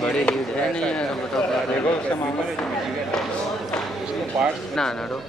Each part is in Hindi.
बड़ी लीड है नहीं है, बताओ क्या ना ना रो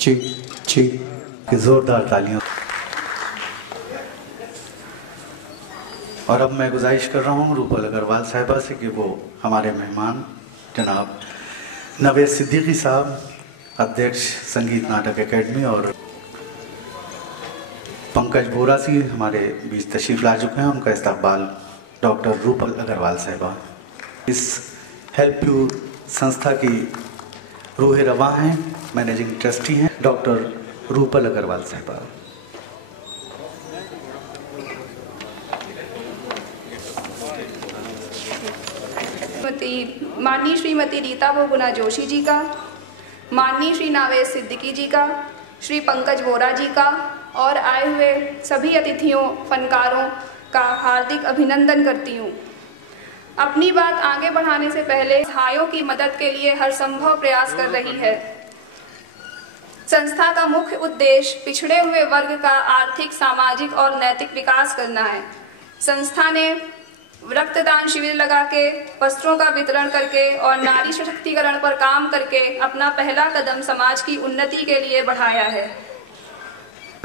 जी जी जोरदार तालियां। और अब मैं गुजारिश कर रहा हूँ रूपल अग्रवाल साहिबा से कि वो हमारे मेहमान जनाब नवेद सिद्दीकी साहब, अध्यक्ष संगीत नाटक एकेडमी, और पंकज बोरा जी हमारे बीच तशरीफ ला चुके हैं। उनका इस्तकबाल डॉक्टर रूपल अग्रवाल साहिबा इस हेल्प यू संस्था की रूह रवा हैं, मैनेजिंग ट्रस्टी हैं डॉक्टर रूपल अग्रवाल साहिबा। माननीय श्रीमती रीता बहुगुणा जोशी जी का, माननीय श्री नावेद सिद्दीकी जी का, श्री पंकज बोरा जी का और आए हुए सभी अतिथियों फनकारों का हार्दिक अभिनंदन करती हूँ। अपनी बात आगे बढ़ाने से पहले सहायों की मदद के लिए हर संभव प्रयास कर रही है। संस्था का मुख्य उद्देश्य पिछड़े हुए वर्ग का आर्थिक, सामाजिक और नैतिक विकास करना है। संस्था ने रक्तदान शिविर लगा के, वस्त्रों का वितरण करके और नारी सशक्तिकरण पर काम करके अपना पहला कदम समाज की उन्नति के लिए बढ़ाया है।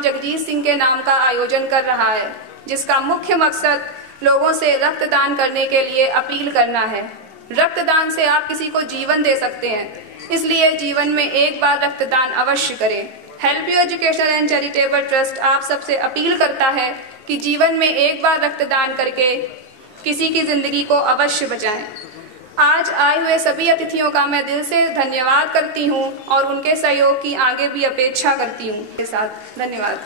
जगजीत सिंह के नाम का आयोजन कर रहा है, जिसका मुख्य मकसद लोगों से रक्तदान करने के लिए अपील करना है। रक्तदान से आप किसी को जीवन दे सकते हैं, इसलिए जीवन में एक बार रक्तदान अवश्य करें। Help you education and charitable trust आप सबसे अपील करता है कि जीवन में एक बार रक्तदान करके किसी की जिंदगी को अवश्य बचाएं। आज आए हुए सभी अतिथियों का मैं दिल से धन्यवाद करती हूं और उनके सहयोग की आगे भी अपेक्षा करती हूं। के साथ धन्यवाद।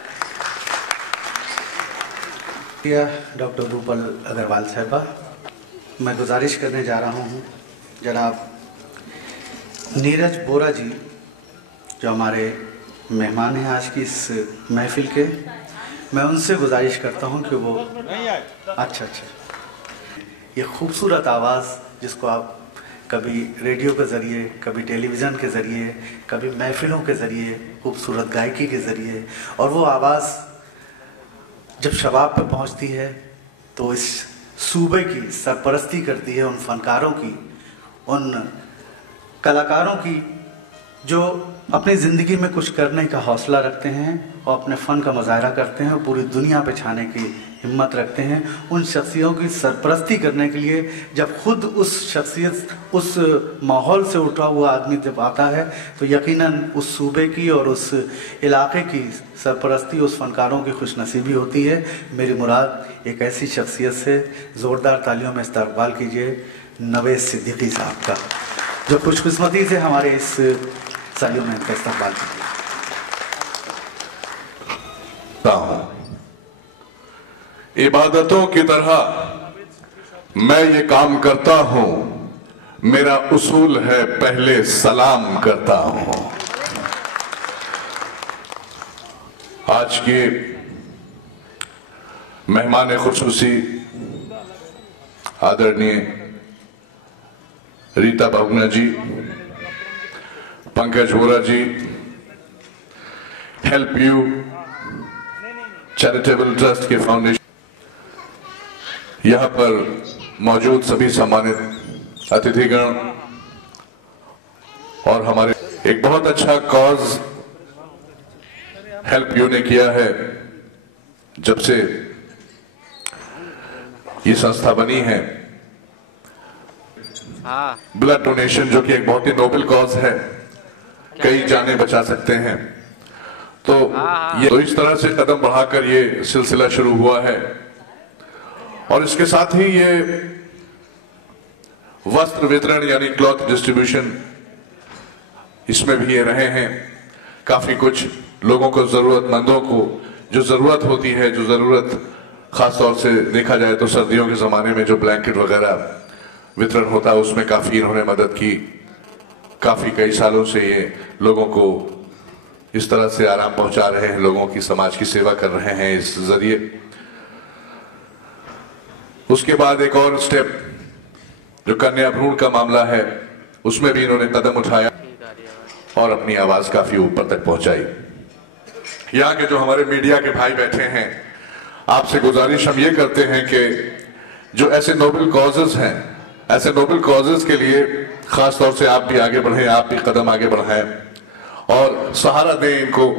डॉक्टर रूपल अग्रवाल साहिबा, मैं गुजारिश करने जा रहा हूं जनाब नीरज बोरा जी, जो हमारे मेहमान हैं आज की इस महफिल के, मैं उनसे गुजारिश करता हूं कि वो अच्छा ये खूबसूरत आवाज़ जिसको आप कभी रेडियो के ज़रिए, कभी टेलीविज़न के ज़रिए, कभी महफिलों के ज़रिए, खूबसूरत गायकी के ज़रिए, और वो आवाज़ जब शबाब पे पहुंचती है तो इस सूबे की सरपरस्ती करती है, उन फनकारों की, उन कलाकारों की जो अपनी ज़िंदगी में कुछ करने का हौसला रखते हैं और अपने फ़न का मुजाहरा करते हैं और पूरी दुनिया पे छाने की हिम्मत रखते हैं। उन शख्सियों की सरपरस्ती करने के लिए जब खुद उस शख्सियत, उस माहौल से उठा हुआ आदमी जब आता है तो यकीनन उस सूबे की और उस इलाके की सरपरस्ती उस फनकारों की खुशनसीबी होती है। मेरी मुराद एक ऐसी शख्सियत से ज़ोरदार तालियों में इस्तकबाल कीजिए नवेद सिद्दीकी साहब का, जो खुशकिस्मती से हमारे इस सालियों में इनका इस्तकबाल कीजिए। इबादतों की तरह मैं ये काम करता हूं, मेरा उसूल है पहले सलाम करता हूं। आज के मेहमान खुसूसी आदरणीय रीता बहुगुणा जी, पंकज बोरा जी, हेल्प यू चैरिटेबल ट्रस्ट के फाउंडेशन, यहां पर मौजूद सभी सम्मानित अतिथिगण और हमारे एक बहुत अच्छा कॉज हेल्प यू ने किया है जब से ये संस्था बनी है। ब्लड डोनेशन जो कि एक बहुत ही नोबल कॉज है, कई जानें बचा सकते हैं। तो इस तरह से कदम बढ़ाकर ये सिलसिला शुरू हुआ है और इसके साथ ही ये वस्त्र वितरण यानी क्लॉथ डिस्ट्रीब्यूशन, इसमें भी ये रहे हैं। काफी कुछ लोगों को, जरूरतमंदों को जो जरूरत होती है, जो जरूरत खास तौर से देखा जाए तो सर्दियों के जमाने में जो ब्लैंकेट वगैरह वितरण होता है उसमें काफी इन्होंने मदद की। काफी कई सालों से ये लोगों को इस तरह से आराम पहुंचा रहे हैं, लोगों की समाज की सेवा कर रहे हैं इस जरिए। उसके बाद एक और स्टेप जो कन्या भ्रूण का मामला है, उसमें भी इन्होंने कदम उठाया और अपनी आवाज काफी ऊपर तक पहुंचाई। यहाँ के जो हमारे मीडिया के भाई बैठे हैं, आपसे गुजारिश हम ये करते हैं कि जो ऐसे नोबल कॉजेज हैं, ऐसे नोबल कॉजेज के लिए खास तौर से आप भी आगे बढ़ें, आप भी कदम आगे बढ़ाएं और सहारा दें इनको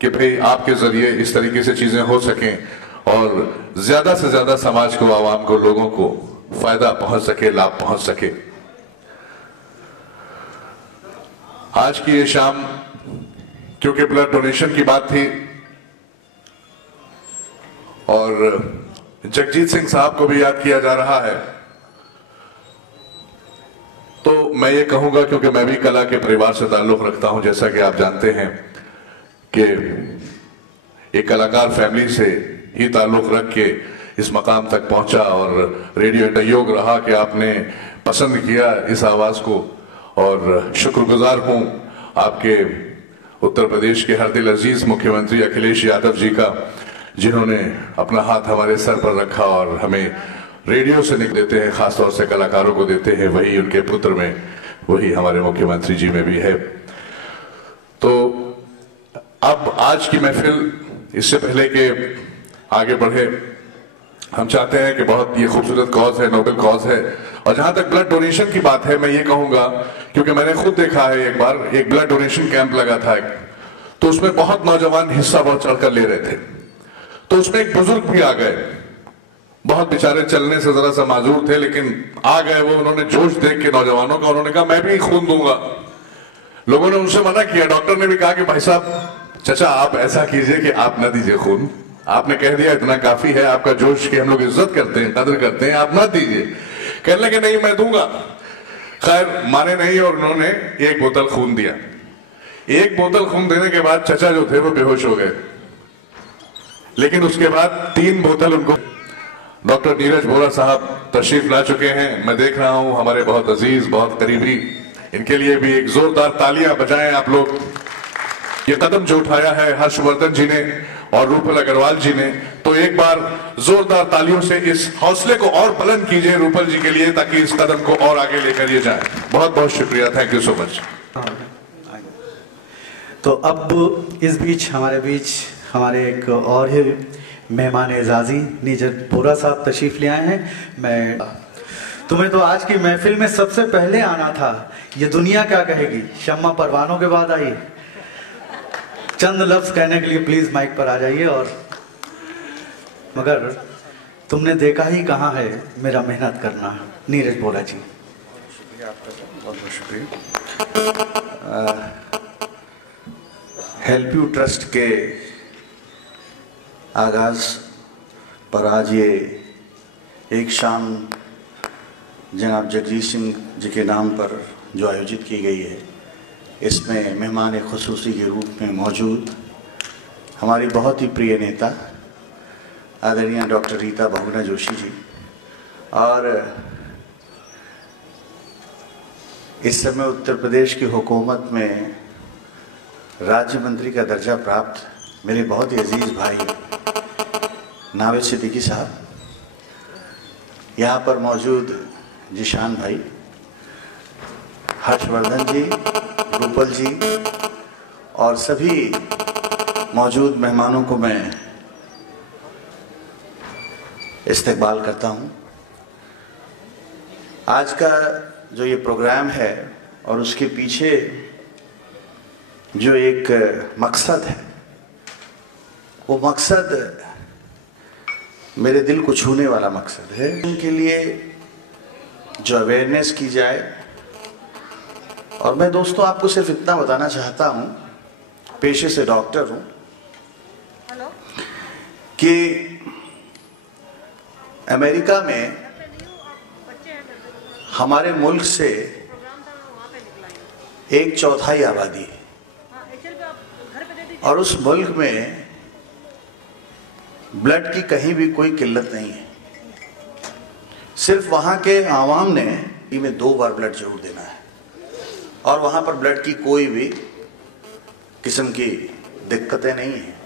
कि भाई आपके जरिए इस तरीके से चीजें हो सकें और ज्यादा से ज्यादा समाज को, आवाम को, लोगों को फायदा पहुंच सके, लाभ पहुंच सके। आज की ये शाम क्योंकि ब्लड डोनेशन की बात थी और जगजीत सिंह साहब को भी याद किया जा रहा है, तो मैं ये कहूंगा, क्योंकि मैं भी कला के परिवार से ताल्लुक रखता हूं, जैसा कि आप जानते हैं कि एक कलाकार फैमिली से ही ताल्लुक रख के इस मकाम तक पहुंचा और रेडियो इंडिया योग रहा कि आपने पसंद किया इस आवाज को। और शुक्रगुजार हूं आपके उत्तर प्रदेश के हर दिल अजीज मुख्यमंत्री अखिलेश यादव जी का, जिन्होंने अपना हाथ हमारे सर पर रखा और हमें रेडियो से निकल देते हैं, खासतौर से कलाकारों को देते हैं, वही उनके पुत्र में, वही हमारे मुख्यमंत्री जी में भी है। तो अब आज की महफिल, इससे पहले कि आगे बढ़े, हम चाहते हैं कि बहुत ये खूबसूरत कॉज है, नोबल कॉज है। और जहां तक ब्लड डोनेशन की बात है, मैं ये कहूंगा, क्योंकि मैंने खुद देखा है, एक बार एक ब्लड डोनेशन कैंप लगा था, तो उसमें बहुत नौजवान हिस्सा बहुत चढ़कर ले रहे थे। तो उसमें एक बुजुर्ग भी आ गए, बहुत बेचारे चलने से जरा सा माजूर थे, लेकिन आ गए वो। उन्होंने जोश देख के नौजवानों का, उन्होंने कहा मैं भी खून दूंगा। लोगों ने उनसे मना किया, डॉक्टर ने भी कहा कि भाई साहब, चाचा आप ऐसा कीजिए कि आप ना दीजिए खून, आपने कह दिया इतना काफी है, आपका जोश की हम लोग इज्जत करते हैं, कदर करते हैं, आप ना दीजिए। कहने लगे नहीं मैं दूंगा। खैर माने नहीं और उन्होंने एक बोतल खून दिया। एक बोतल खून देने के बाद चाचा जो थे वो बेहोश हो गए, लेकिन उसके बाद 3 बोतल उनको डॉक्टर नीरज बोरा साहब तशरीफ ला चुके हैं। मैं देख रहा हूं हमारे बहुत अजीज, बहुत करीबी, इनके लिए भी एक जोरदार तालियां बजाएं आप लोग। ये कदम जो उठाया है हर्षवर्धन जी ने और रूपल अग्रवाल जी ने, तो एक बार जोरदार तालियों से इस हौसले को और बुलंद कीजिए रूपल जी के लिए, ताकि इस कदम को और आगे लेकर ये जाए। बहुत बहुत शुक्रिया, थैंक यू सो मच। तो अब इस बीच हमारे एक और ही मेहमान एजाजी नीरज बोरा साहब तशरीफ ले आए हैं। तुम्हें तो आज की महफिल में सबसे पहले आना था, ये दुनिया क्या कहेगी, शम्मा परवानों के बाद आई। चंद लफ्ज कहने के लिए प्लीज माइक पर आ जाइए। और मगर तुमने देखा ही कहाँ है मेरा मेहनत करना, नीरज बोरा जी। बहुत बहुत शुक्रिया। हेल्प यू ट्रस्ट के आगाज पर आज ये एक शाम जनाब जगजीत सिंह जी के नाम पर जो आयोजित की गई है, इसमें मेहमान खुसूसी के रूप में मौजूद हमारी बहुत ही प्रिय नेता आदरणीय डॉक्टर रीता बहुगुणा जोशी जी और इस समय उत्तर प्रदेश की हुकूमत में राज्य मंत्री का दर्जा प्राप्त मेरे बहुत ही अजीज भाई नावेद सिद्दीकी साहब, यहाँ पर मौजूद जिशान भाई, हर्षवर्धन जी, रूपल जी और सभी मौजूद मेहमानों को मैं इस्तकबाल करता हूँ। आज का जो ये प्रोग्राम है और उसके पीछे जो एक मकसद है, वो मकसद मेरे दिल को छूने वाला मकसद है। उनके लिए जो अवेयरनेस की जाए, और मैं दोस्तों आपको सिर्फ इतना बताना चाहता हूँ, पेशे से डॉक्टर हूँ, कि अमेरिका में हमारे मुल्क से 1/4 आबादी है और उस मुल्क में ब्लड की कहीं भी कोई किल्लत नहीं है। सिर्फ वहाँ के आवाम ने में 2 बार ब्लड जरूर देना है और वहाँ पर ब्लड की कोई भी किस्म की दिक्कतें नहीं हैं।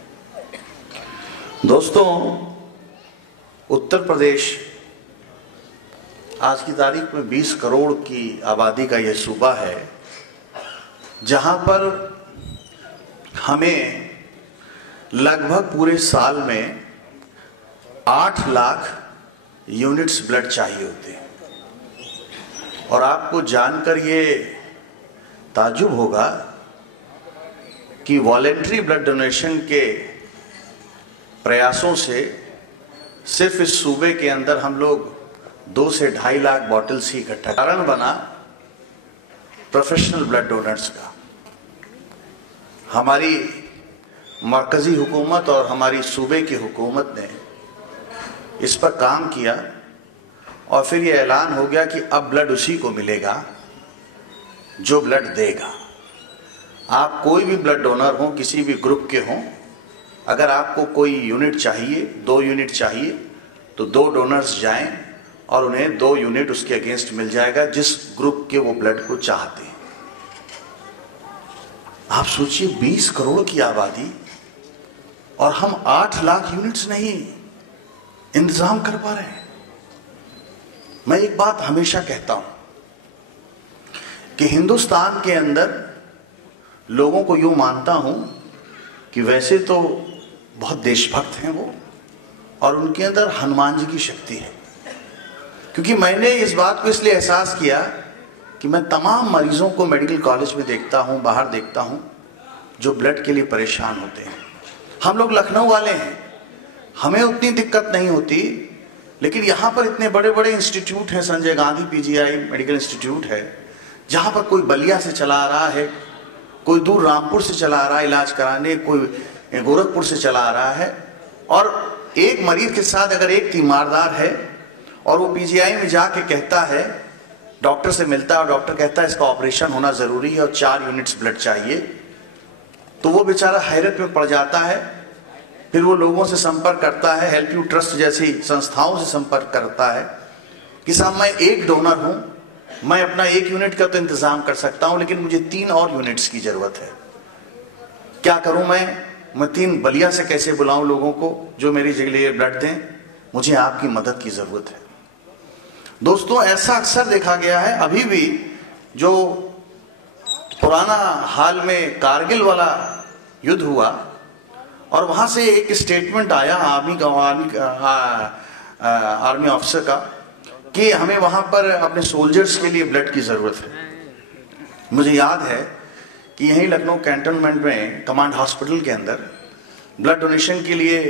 दोस्तों, उत्तर प्रदेश आज की तारीख में 20 करोड़ की आबादी का यह सूबा है, जहाँ पर हमें लगभग पूरे साल में 8 लाख यूनिट्स ब्लड चाहिए होते हैं। और आपको जानकर ये ताज्जुब होगा कि वॉलेंट्री ब्लड डोनेशन के प्रयासों से सिर्फ इस सूबे के अंदर हम लोग 2 से 2.5 लाख बॉटल्स ही इकट्ठा, कारण बना प्रोफेशनल ब्लड डोनर्स का। हमारी मरकजी हुकूमत और हमारी सूबे की हुकूमत ने इस पर काम किया और फिर ये ऐलान हो गया कि अब ब्लड उसी को मिलेगा जो ब्लड देगा। आप कोई भी ब्लड डोनर हो, किसी भी ग्रुप के हों, अगर आपको कोई यूनिट चाहिए, 2 यूनिट चाहिए, तो 2 डोनर्स जाएं और उन्हें 2 यूनिट उसके अगेंस्ट मिल जाएगा जिस ग्रुप के वो ब्लड को चाहते हैं। आप सोचिए, 20 करोड़ की आबादी और हम 8 लाख यूनिट्स नहीं इंतजाम कर पा रहे हैं। मैं एक बात हमेशा कहता हूं कि हिंदुस्तान के अंदर लोगों को यूं मानता हूं कि वैसे तो बहुत देशभक्त हैं वो, और उनके अंदर हनुमान जी की शक्ति है। क्योंकि मैंने इस बात को इसलिए एहसास किया कि मैं तमाम मरीजों को मेडिकल कॉलेज में देखता हूं, बाहर देखता हूं, जो ब्लड के लिए परेशान होते हैं। हम लोग लखनऊ वाले हैं, हमें उतनी दिक्कत नहीं होती, लेकिन यहाँ पर इतने बड़े बड़े इंस्टीट्यूट हैं, Sanjay Gandhi PGI medical institute है, जहाँ पर कोई बलिया से चला आ रहा है, कोई दूर रामपुर से चला आ रहा है इलाज कराने, कोई गोरखपुर से चला आ रहा है, और एक मरीज के साथ अगर एक तीमारदार है और वो पीजीआई में जाके कहता है, डॉक्टर से मिलता है और डॉक्टर कहता है इसका ऑपरेशन होना जरूरी है और 4 यूनिट्स ब्लड चाहिए, तो वो बेचारा हैरत में पड़ जाता है। फिर वो लोगों से संपर्क करता है, हेल्प यू ट्रस्ट जैसी संस्थाओं से संपर्क करता है कि साहब मैं एक डोनर हूं, मैं अपना 1 यूनिट का तो इंतजाम कर सकता हूं, लेकिन मुझे 3 और यूनिट्स की जरूरत है। क्या करूं मैं 3 बलिया से कैसे बुलाऊं लोगों को जो मेरी लिए ब्लड दें? मुझे आपकी मदद की जरूरत है। दोस्तों, ऐसा अक्सर देखा गया है, अभी भी जो पुराना हाल में कारगिल वाला युद्ध हुआ और वहां से एक स्टेटमेंट आया आर्मी ऑफिसर का कि हमें वहां पर अपने सोल्जर्स के लिए ब्लड की जरूरत है। मुझे याद है कि यहीं लखनऊ कैंटोनमेंट में कमांड हॉस्पिटल के अंदर ब्लड डोनेशन के लिए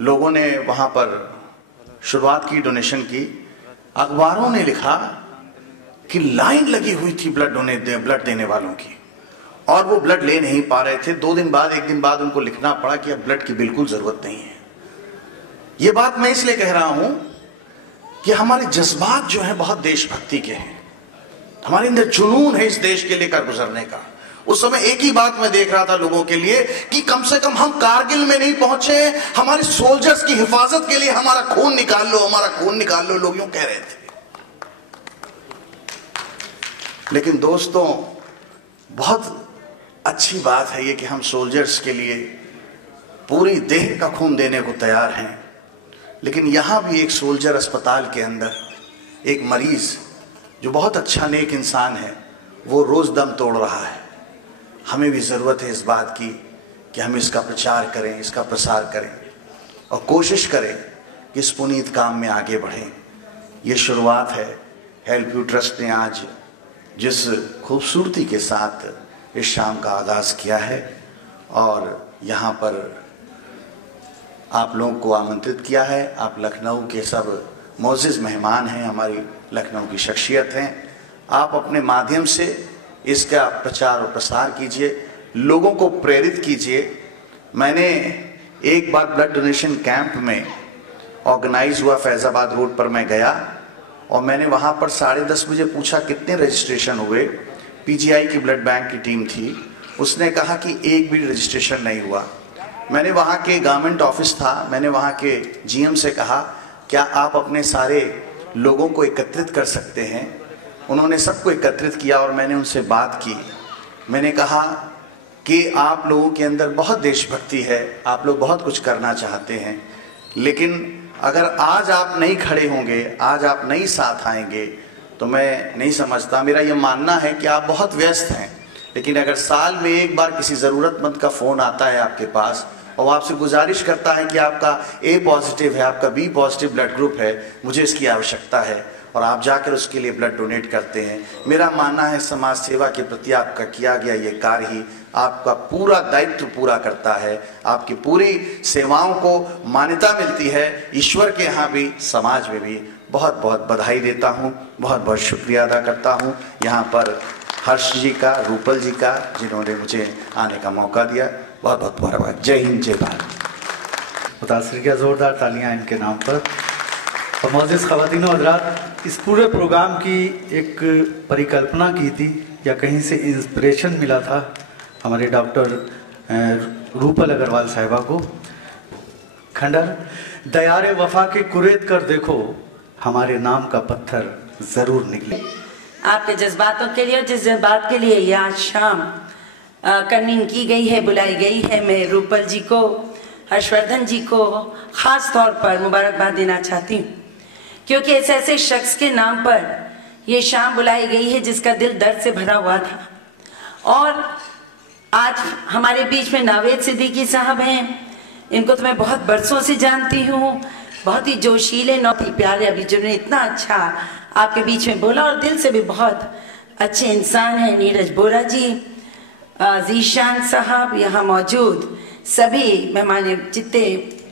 लोगों ने वहां पर शुरुआत की, डोनेशन की। अखबारों ने लिखा कि लाइन लगी हुई थी ब्लड देने वालों की और वो ब्लड ले नहीं पा रहे थे। 2 दिन बाद, 1 दिन बाद उनको लिखना पड़ा कि अब ब्लड की बिल्कुल जरूरत नहीं है। ये बात मैं इसलिए कह रहा हूं कि हमारे जज्बात जो हैं बहुत देशभक्ति के हैं, हमारे अंदर जुनून है इस देश के लिए कर गुजरने का, उस समय एक ही बात मैं देख रहा था लोगों के लिए कि कम से कम हम कारगिल में नहीं पहुंचे, हमारे सोल्जर्स की हिफाजत के लिए हमारा खून निकाल लो, हमारा खून निकाल लो, लोग यूं कह रहे थे। लेकिन दोस्तों, बहुत अच्छी बात है ये कि हम सोल्जर्स के लिए पूरी देह का खून देने को तैयार हैं। लेकिन यहां भी एक सोल्जर अस्पताल के अंदर एक मरीज जो बहुत अच्छा नेक इंसान है, वो रोज दम तोड़ रहा है। हमें भी ज़रूरत है इस बात की कि हम इसका प्रचार करें, इसका प्रसार करें और कोशिश करें कि इस पुनीत काम में आगे बढ़ें। ये शुरुआत है। हेल्प यू ट्रस्ट ने आज जिस खूबसूरती के साथ इस शाम का आगाज़ किया है और यहाँ पर आप लोगों को आमंत्रित किया है। आप लखनऊ के सब मोअज़्ज़िज़ मेहमान हैं, हमारी लखनऊ की शख्सियत हैं। आप अपने माध्यम से इसका प्रचार और प्रसार कीजिए, लोगों को प्रेरित कीजिए। मैंने एक बार ब्लड डोनेशन कैंप में ऑर्गेनाइज हुआ, फैज़ाबाद रोड पर मैं गया और मैंने वहाँ पर 10:30 बजे पूछा कितने रजिस्ट्रेशन हुए। पीजीआई की ब्लड बैंक की टीम थी, उसने कहा कि एक भी रजिस्ट्रेशन नहीं हुआ। मैंने वहाँ के गवर्नमेंट ऑफिस था, मैंने वहाँ के जीएम से कहा क्या आप अपने सारे लोगों को एकत्रित कर सकते हैं। उन्होंने सबको एकत्रित किया और मैंने उनसे बात की। मैंने कहा कि आप लोगों के अंदर बहुत देशभक्ति है, आप लोग बहुत कुछ करना चाहते हैं, लेकिन अगर आज आप नहीं खड़े होंगे, आज आप नहीं साथ आएंगे तो मैं नहीं समझता। मेरा ये मानना है कि आप बहुत व्यस्त हैं, लेकिन अगर साल में एक बार किसी ज़रूरतमंद का फ़ोन आता है आपके पास और वो आपसे गुजारिश करता है कि आपका ए पॉजिटिव है, आपका बी पॉजिटिव ब्लड ग्रुप है, मुझे इसकी आवश्यकता है, और आप जाकर उसके लिए ब्लड डोनेट करते हैं, मेरा मानना है समाज सेवा के प्रति आपका किया गया ये कार्य ही आपका पूरा दायित्व पूरा करता है। आपकी पूरी सेवाओं को मान्यता मिलती है ईश्वर के यहाँ भी, समाज में भी। बहुत बहुत बधाई देता हूँ, बहुत बहुत शुक्रिया अदा करता हूँ यहाँ पर हर्ष जी का, रूपल जी का, जिन्होंने मुझे आने का मौका दिया। बहुत बहुत धन्यवाद। जय हिंद, जय भारत। मुतासिर किया, जोरदार तालियां इनके नाम पर। और मोअज़्ज़िज़ ख़वातीन और हज़रात, इस पूरे प्रोग्राम की एक परिकल्पना की थी या कहीं से इंस्पिरेशन मिला था हमारे डॉक्टर रूपल अग्रवाल साहिबा को। खंडर दयारे वफा के कुरेद कर देखो, हमारे नाम का पत्थर ज़रूर निकले। आपके जज्बातों के लिए और जिस जज्बात के लिए ये आज शाम कन्वीन की गई है, बुलाई गई है, मैं रूपल जी को, हर्षवर्धन जी को ख़ास तौर पर मुबारकबाद देना चाहती हूँ, क्योंकि ऐसे शख्स के नाम पर ये शाम बुलाई गई है जिसका दिल दर्द से भरा हुआ था। और आज हमारे बीच में नावेद सिद्दीकी साहब हैं, इनको तो मैं बहुत बरसों से जानती हूँ, बहुत ही जोशीले, बहुत ही प्यारे, अभी जिन्होंने इतना अच्छा आपके बीच में बोला और दिल से भी बहुत अच्छे इंसान हैं। नीरज बोरा जी, जीशान साहब, यहाँ मौजूद सभी मेहमान, जितने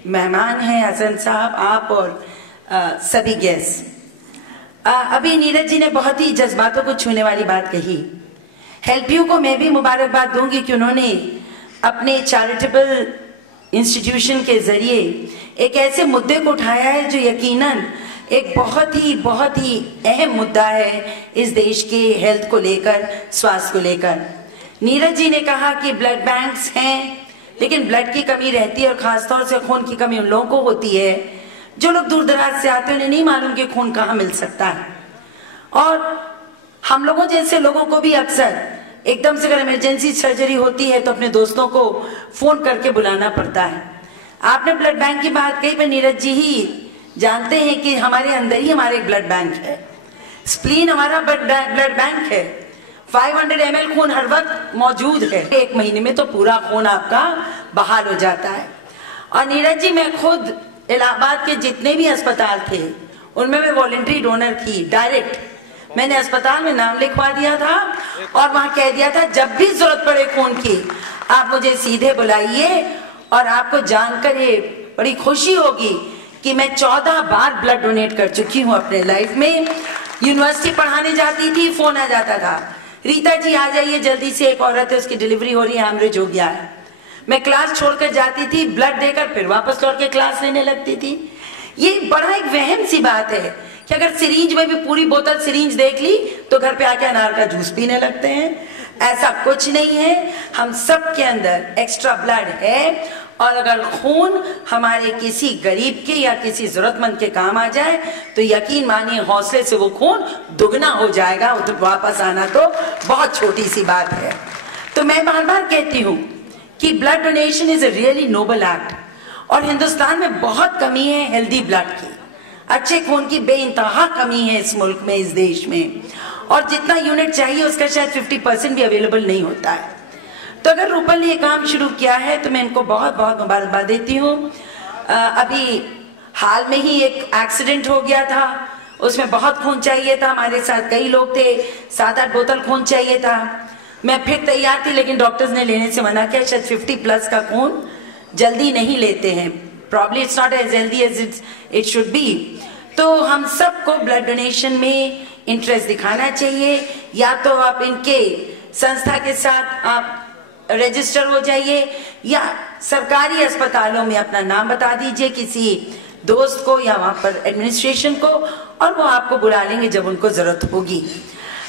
मेहमान हैं, हसन साहब, आप और सभी गेस्ट। अभी नीरज जी ने बहुत ही जज्बातों को छूने वाली बात कही। हेल्प यू को मैं भी मुबारकबाद दूंगी कि उन्होंने अपने चैरिटेबल इंस्टीट्यूशन के जरिए एक ऐसे मुद्दे को उठाया है जो यकीनन एक बहुत ही अहम मुद्दा है इस देश के हेल्थ को लेकर, स्वास्थ्य को लेकर। नीरज जी ने कहा कि ब्लड बैंक्स हैं, लेकिन ब्लड की कमी रहती है और खासतौर से खून की कमी उन लोगों को होती है जो लोग दूर दराज से आते हैं, उन्हें नहीं मालूम कि खून कहाँ मिल सकता है। और हम लोगों जैसे लोगों को भी अक्सर एकदम से अगर इमरजेंसी सर्जरी होती है तो अपने दोस्तों को फोन करके बुलाना पड़ता है। आपने ब्लड बैंक की बात कही, पर नीरज जी ही जानते हैं कि हमारे अंदर ही हमारा एक ब्लड बैंक है, स्प्लीन हमारा ब्लड बैंक है। 500 ml खून हर वक्त मौजूद है, 1 महीने में तो पूरा खून आपका बहाल हो जाता है। और नीरज जी, मैं खुद इलाहाबाद के जितने भी अस्पताल थे उनमें मैं वॉलंटरी डोनर थी। डायरेक्ट मैंने अस्पताल में नाम लिखवा दिया था और वहां कह दिया था जब भी जरूरत पड़े खून की आप मुझे सीधे बुलाइए। और आपको जानकर ये बड़ी खुशी होगी कि मैं 14 बार ब्लड डोनेट कर चुकी हूँ अपने लाइफ में। यूनिवर्सिटी पढ़ाने जाती थी, फोन आ जाता था, रीता जी आ जाइए जल्दी से, एक औरत है उसकी डिलीवरी हो रही है, हैमरेज हो गया है। मैं क्लास छोड़कर जाती थी, ब्लड देकर फिर वापस लौट के क्लास लेने लगती थी। ये बड़ा एक वहम सी बात है कि अगर सिरिंज में भी पूरी बोतल सिरिंज देख ली तो घर पे आके अनार का जूस पीने लगते हैं। ऐसा कुछ नहीं है, हम सब के अंदर एक्स्ट्रा ब्लड है, और अगर खून हमारे किसी गरीब के या किसी जरूरतमंद के काम आ जाए तो यकीन मानिए हौसले से वो खून दुगना हो जाएगा, उधर वापस आना तो बहुत छोटी सी बात है। तो मैं बार बार कहती हूँ कि blood donation is a really noble act, और हिंदुस्तान में बहुत कमी है हेल्दी ब्लड की, अच्छे खून की बेइंतहा कमी है इस मुल्क में, इस देश में, और जितना यूनिट चाहिए उसका शायद 50% भी अवेलेबल नहीं होता है। तो अगर रूपल ने ये काम शुरू किया है तो मैं इनको बहुत बहुत मुबारकबाद देती हूँ। अभी हाल में ही एक एक्सीडेंट हो गया था, उसमें बहुत खून चाहिए था, हमारे साथ कई लोग थे, 7-8 बोतल खून चाहिए था। मैं फिर तैयार थी, लेकिन डॉक्टर्स ने लेने से मना किया, शायद 50+ का खून जल्दी नहीं लेते हैं, probably it's not as healthy as it should be. तो हम सबको ब्लड डोनेशन में इंटरेस्ट दिखाना चाहिए, या तो आप इनके संस्था के साथ आप रजिस्टर हो जाइए, या सरकारी अस्पतालों में अपना नाम बता दीजिए किसी दोस्त को या वहां पर एडमिनिस्ट्रेशन को, और वो आपको बुला लेंगे जब उनको जरूरत होगी।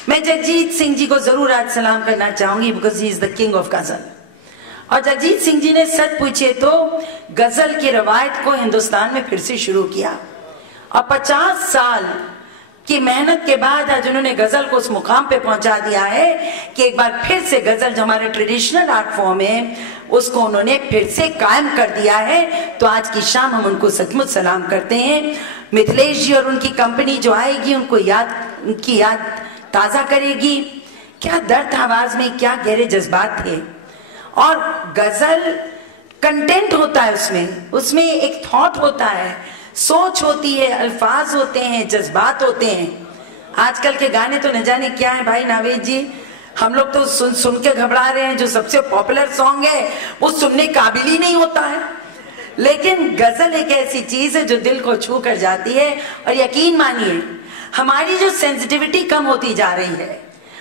मैं जगजीत सिंह जी को जरूर आज सलाम करना चाहूंगी, because he is the king of गजल। और जगजीत सिंह जी ने सच पूछे तो गजल की रवायत को हिंदुस्तान में फिर से शुरू किया, और 50 साल की मेहनत के बाद आज उन्होंने गजल को उस मुकाम पे पहुंचा दिया है कि एक बार फिर से गजल जो हमारे ट्रेडिशनल आर्ट फॉर्म है उसको उन्होंने फिर से कायम कर दिया है। तो आज की शाम हम उनको सचमुच सलाम करते हैं। मिथिलेश जी और उनकी कंपनी जो आएगी उनकी याद ताजा करेगी। क्या दर्द आवाज में, क्या गहरे जज्बात थे, और गजल कंटेंट होता है, उसमें एक थॉट होता है, सोच होती है, अल्फाज होते हैं, जज्बात होते हैं। आजकल के गाने तो न जाने क्या है भाई नावेद जी, हम लोग तो सुन के घबरा रहे हैं। जो सबसे पॉपुलर सॉन्ग है वो सुनने काबिल ही नहीं होता है, लेकिन गजल एक ऐसी चीज है जो दिल को छू कर जाती है। और यकीन मानिए हमारी जो सेंसिटिविटी कम होती जा रही है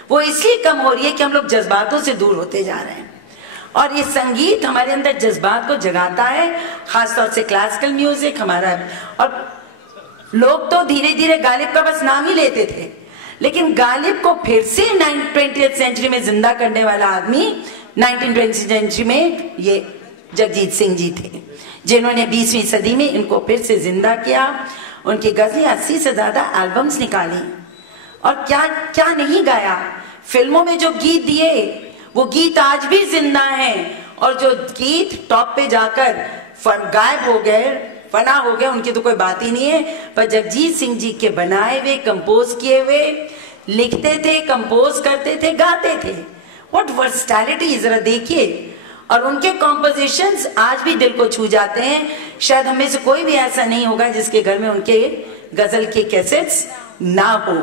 वो इसलिए कम हो रही है कि हम लोग जज्बातों से दूर होते जा रहे हैं, और ये संगीत हमारे अंदर जज्बात को जगाता है, खासतौर से क्लासिकल म्यूजिक हमारा। और लोग तो धीरे धीरे गालिब का बस नाम ही लेते थे, लेकिन गालिब को फिर से 20th सेंचुरी में जिंदा करने वाला आदमी 1920th सेंचुरी में ये जगजीत सिंह जी थे, जिन्होंने 20वीं सदी में इनको फिर से जिंदा किया। उनकी गजलें 80 से ज्यादा एल्बम्स निकाली, और क्या क्या नहीं गाया। फिल्मों में जो गीत दिए वो गीत आज भी जिंदा हैं, और जो गीत टॉप पे जाकर गायब हो गए, फना हो गए, उनकी तो कोई बात ही नहीं है। पर जगजीत सिंह जी के बनाए हुए, कंपोज किए हुए, लिखते थे, कंपोज करते थे, गाते थे। व्हाट वर्सटैलिटी, जरा देखिए। और उनके कॉम्पोजिशंस आज भी दिल को छू जाते हैं। शायद हमें से कोई भी ऐसा नहीं होगा जिसके घर में उनके गजल के कैसेट्स ना हो।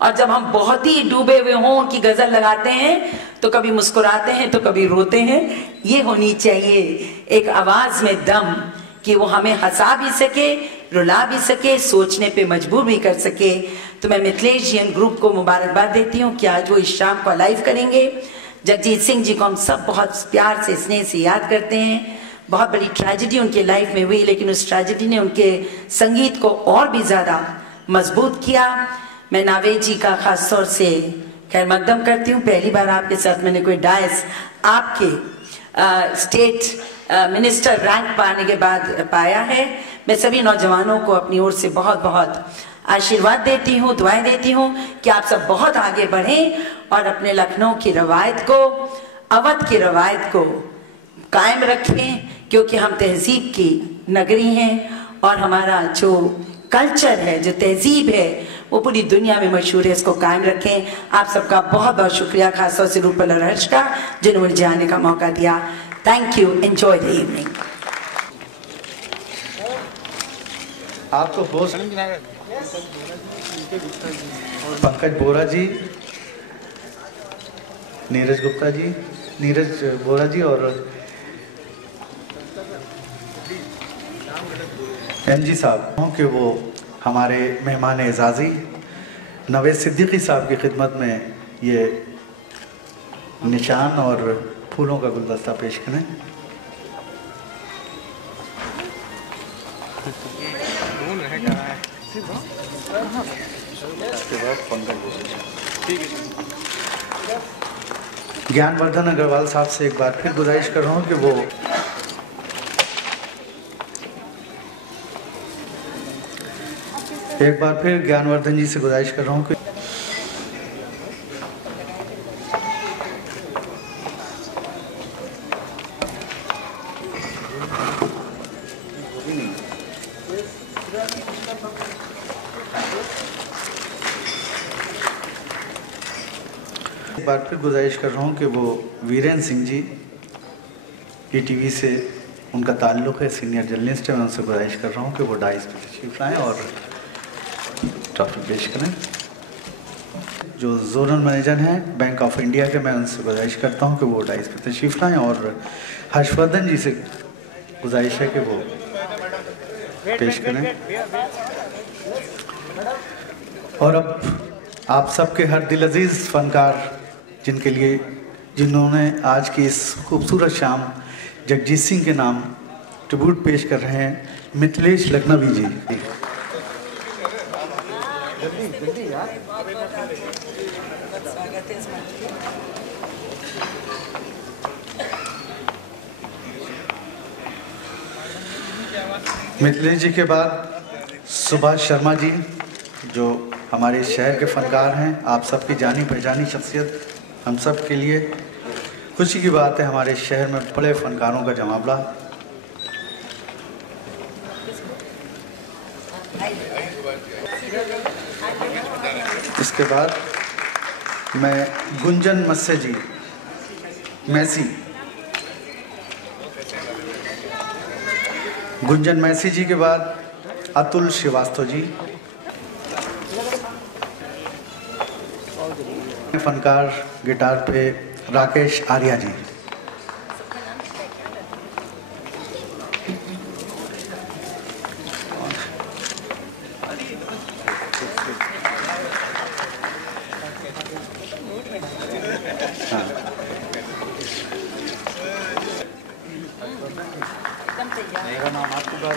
और जब हम बहुत ही डूबे हुए हों उनकी गजल लगाते हैं तो कभी मुस्कुराते हैं तो कभी रोते हैं। ये होनी चाहिए एक आवाज में दम कि वो हमें हंसा भी सके, रुला भी सके, सोचने पे मजबूर भी कर सके। तो मैं मिथिलेश जी एंड ग्रुप को मुबारकबाद देती हूँ कि आज वो इस शाम को लाइव करेंगे। जगजीत सिंह जी को हम सब बहुत प्यार से, स्नेह से याद करते हैं। बहुत बड़ी ट्रेजेडी उनके लाइफ में हुई, लेकिन उस ट्रेजेडी ने उनके संगीत को और भी ज्यादा मजबूत किया। मैं नावेद जी का खास तौर से खैर मकदम करती हूँ। पहली बार आपके साथ मैंने कोई डायस आपके स्टेट मिनिस्टर रैंक पाने के बाद पाया है। मैं सभी नौजवानों को अपनी ओर से बहुत बहुत आशीर्वाद देती हूँ, दुआएं देती हूँ कि आप सब बहुत आगे बढ़ें और अपने लखनऊ की रवायत को, अवध की रवायत को कायम रखें, क्योंकि हम तहजीब की नगरी हैं और हमारा जो कल्चर है, जो तहजीब है, वो पूरी दुनिया में मशहूर है। इसको कायम रखें। आप सबका बहुत बहुत शुक्रिया, खासतौर से रूपल और हर्ष का, जिन्होंने मुझे आने का मौका दिया। Thank you. Enjoy the evening. आपको होस्ट पंकज बोरा जी, नीरज गुप्ता जी, नीरज बोरा जी और एमजी साहब कि वो हमारे मेहमान एजाज़ी नवेद सिद्दीकी साहब की खिदमत में ये निशान और फूलों का गुलदस्ता पेश करें। ज्ञानवर्धन अग्रवाल साहब से एक बार फिर गुजारिश कर रहा हूँ कि वो एक बार फिर ज्ञानवर्धन जी से गुजारिश कर रहा हूँ कि एक बार फिर गुजारिश कर रहा हूँ कि वो वीरेंद्र सिंह जी ईटीवी से उनका ताल्लुक़ है, सीनियर जर्नलिस्ट है, मैं उनसे गुजारिश कर रहा हूँ कि वो डाइस पे तशरीफ लाएँ और ट्रॉफी पेश करें। जो जोनल मैनेजर हैं बैंक ऑफ इंडिया के, मैं उनसे गुजारिश करता हूँ कि वो डाइस पे तशरीफ लाएँ और हर्षवर्धन जी से गुजारिश है कि वो पेश करें। और अब आप सबके हर दिल अजीज़ फनकार जिन्होंने आज की इस खूबसूरत शाम जगजीत सिंह के नाम ट्रिब्यूट पेश कर रहे हैं, मिथिलेश लखनवी जी। मिथिलेश जी के बाद सुभाष शर्मा जी, जो हमारे शहर के फनकार हैं, आप सबकी जानी पहचानी शख्सियत। हम सब के लिए खुशी की बात है, हमारे शहर में बड़े फनकारों का जमावड़ा। इसके बाद मैं गुंजन मस्से जी गुंजन मैसी जी के बाद अतुल श्रीवास्तव जी, फनकार गिटार पे राकेश आर्या जी। मेरा नाम आपके पास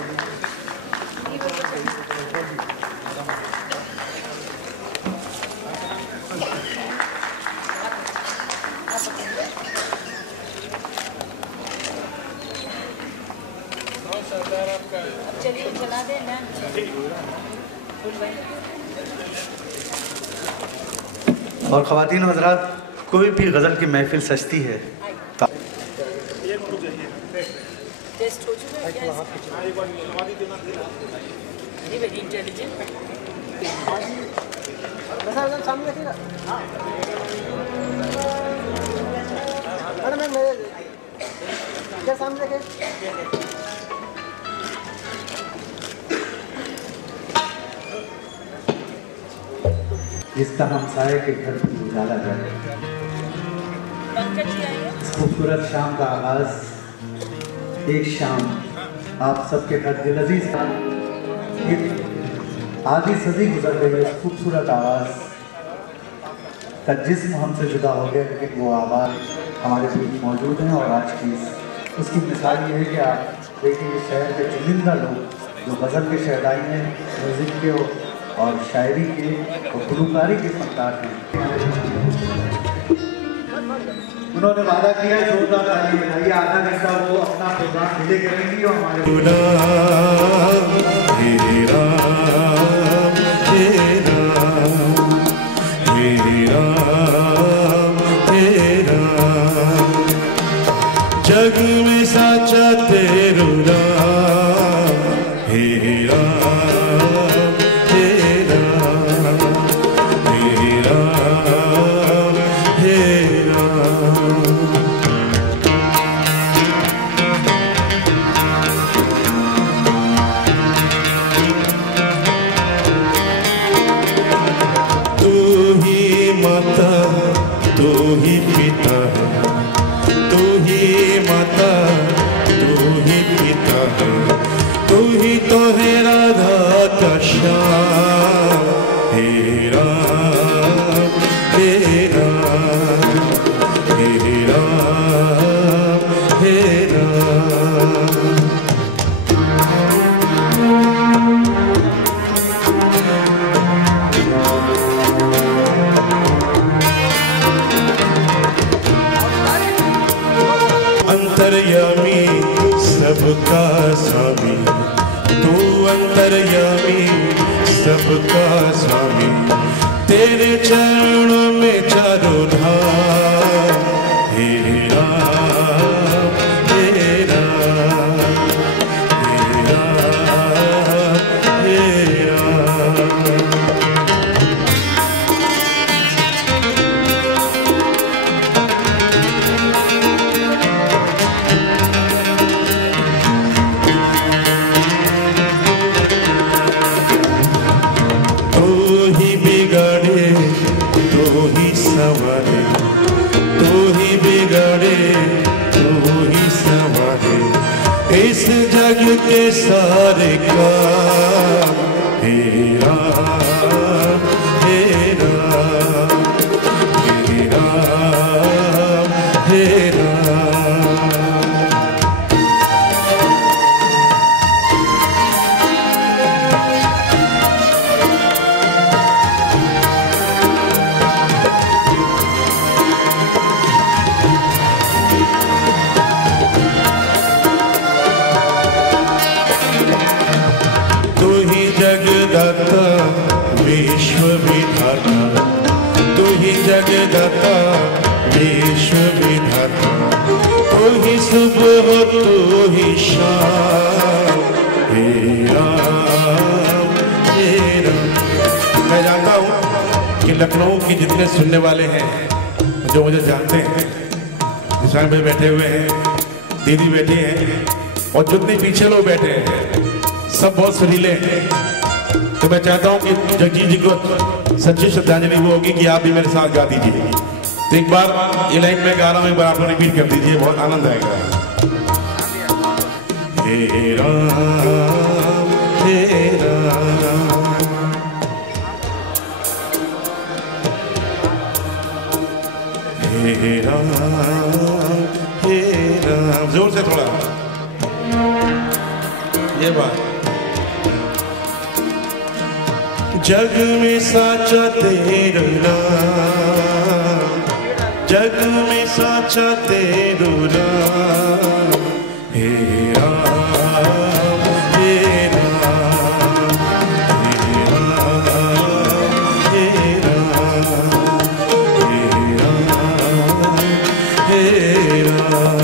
चलिए चला देना। और ख़वातीन व हज़रात, कोई भी गज़ल की महफिल सजती है टेस्ट हो चुका है क्या? ये वेरी इंटेलिजेंट। सामने रखिएगा। अरे मैं क्या सामने रखे? जिसका हमसाये के घर पर उजाला जाए। खूबसूरत शाम का आगाज, एक शाम आप सबके घर दिल अजीज का, आधी सदी गुजर गई उस खूबसूरत आवाज़ का जिस्म हमसे जुदा हो गया, लेकिन वो आवाज़ हमारे बीच मौजूद हैं। और आज की उसकी मिसाल ये है कि आप देखिए शहर के चुनिंदा लोग जो गज़ल के शहदाई हैं, म्यूज़िक के और शायरी के और गुलकारी के फनकार हैं, उन्होंने वादा किया जोरदार ताली बजाइए, आधा घंटा वो अपना प्रोग्राम डिले करेंगी और हमारे जग में साचा तेरो राम, हे राम तेरा, हे राम हे राम। तू ही माता सबका स्वामी, तू अंतर्यामी सबका स्वामी, तेरे चरणों में चारों धाम। हे राम हे राम हे राम हे राम। तू ही बिगाड़े तू ही संवारे, तू ही बिगाड़े तू ही संवारे, इस जग के सारे काम। हे राम हे राम हे राम हे राम। तू ही जगदाता विश्व विधाता, तू ही जगदाता विश्व विधाता, तू ही सुबह तू ही शाम। हे राम हे राम। मैं जानता हूँ कि लखनऊ के जितने सुनने वाले हैं जो मुझे जानते हैं, किसान भाई बैठे हुए हैं, दीदी बैठी हैं और जितने पीछे लोग बैठे हैं सब बहुत सुरीले हैं। तो मैं चाहता हूँ कि जगजीत जी को सच्ची श्रद्धांजलि वो होगी कि आप भी मेरे साथ गा दीजिए। तो एक बार ये लाइन में गा रहा हूँ, एक बार आप रिपीट कर दीजिए, बहुत आनंद आएगा। हे राम हे राम हे राम हे राम। जोर से थोड़ा ये बात। जग में साचा तेरा नाम, जग में साचा तेरा नाम। हे राम हे राम हे राम हे राम हे राम हे राम।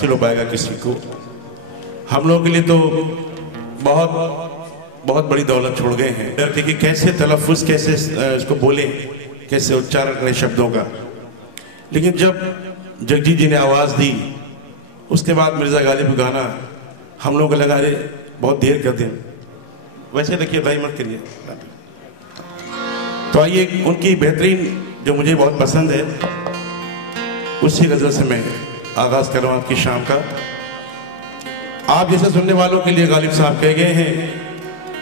चलो पाएगा किसी को, हम लोगों के लिए तो बहुत बहुत बड़ी दौलत छोड़ गए हैं कि कैसे तलफ़ुज़, कैसे इसको बोले, कैसे उच्चारण करें शब्दों का। लेकिन जब जगजीत जी ने आवाज़ दी उसके बाद मिर्ज़ा गालिब को गाना हम लोगों को लगा रहे बहुत देर कर दें। वैसे देखिए भाई मत करिए। तो आइए उनकी बेहतरीन जो मुझे बहुत पसंद है उसी गज़ल से मैं आगाज़ कर रहा हूँ आपकी शाम का। आप जैसे सुनने वालों के लिए गालिब साहब कह गए हैं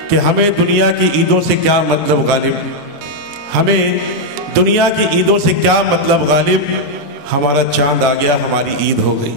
कि हमें दुनिया की ईदों से क्या मतलब गालिब, हमें दुनिया की ईदों से क्या मतलब गालिब, हमारा चांद आ गया हमारी ईद हो गई।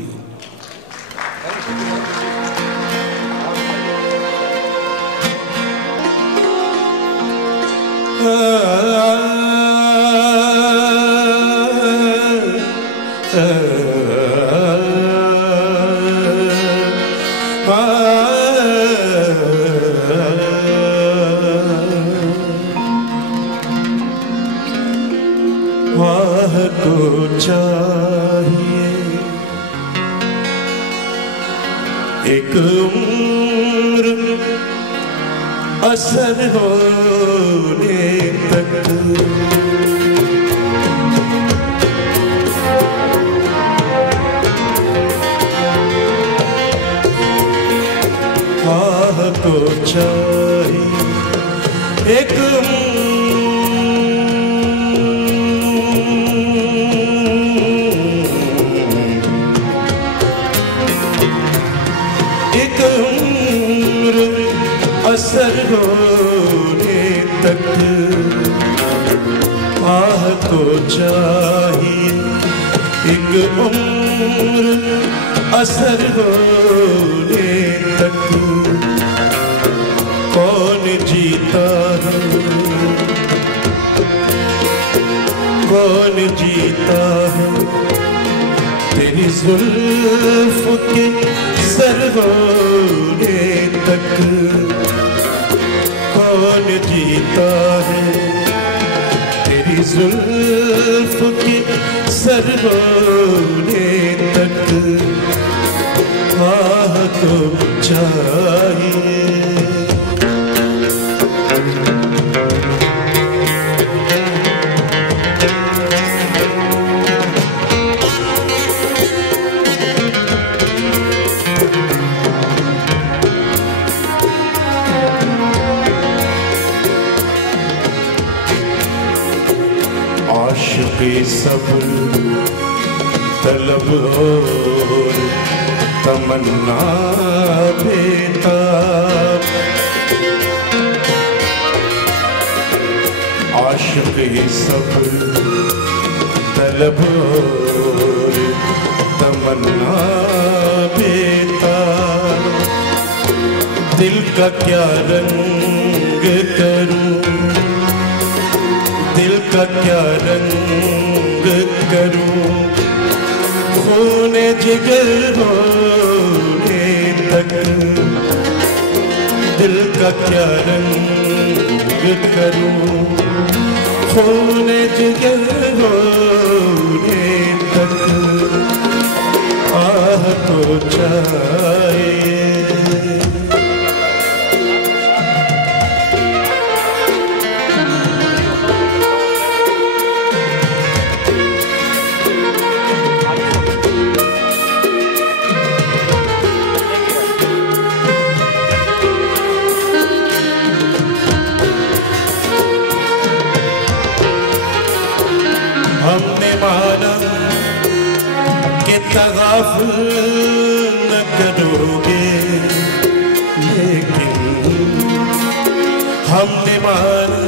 वाह को चाहिए एक उम्र असर होने तक, वाह को चाहिए एक असर होने तक, आह को चाहिए एक उम्र असर होने तक। कौन जीता है कौन जीता है तेरी जुल्फ के सर होने तक कौन जीता है, तेरी जुल्फ के सर होने तक आह तो चाहिए। आशिक़ी सब्र तलब और तमन्ना बेताब, आशिक़ी सब्र तलब और तमन्ना बेताब, दिल का क्या रंग करूं, दिल का क्या रंग करूं, खूने जिगर होने तक, दिल का क्या रंग करूं, खूने जिगर होने तक आह तो चाहिए। हमने माना कि तगाफुल न करोगे, लेकिन हमने माना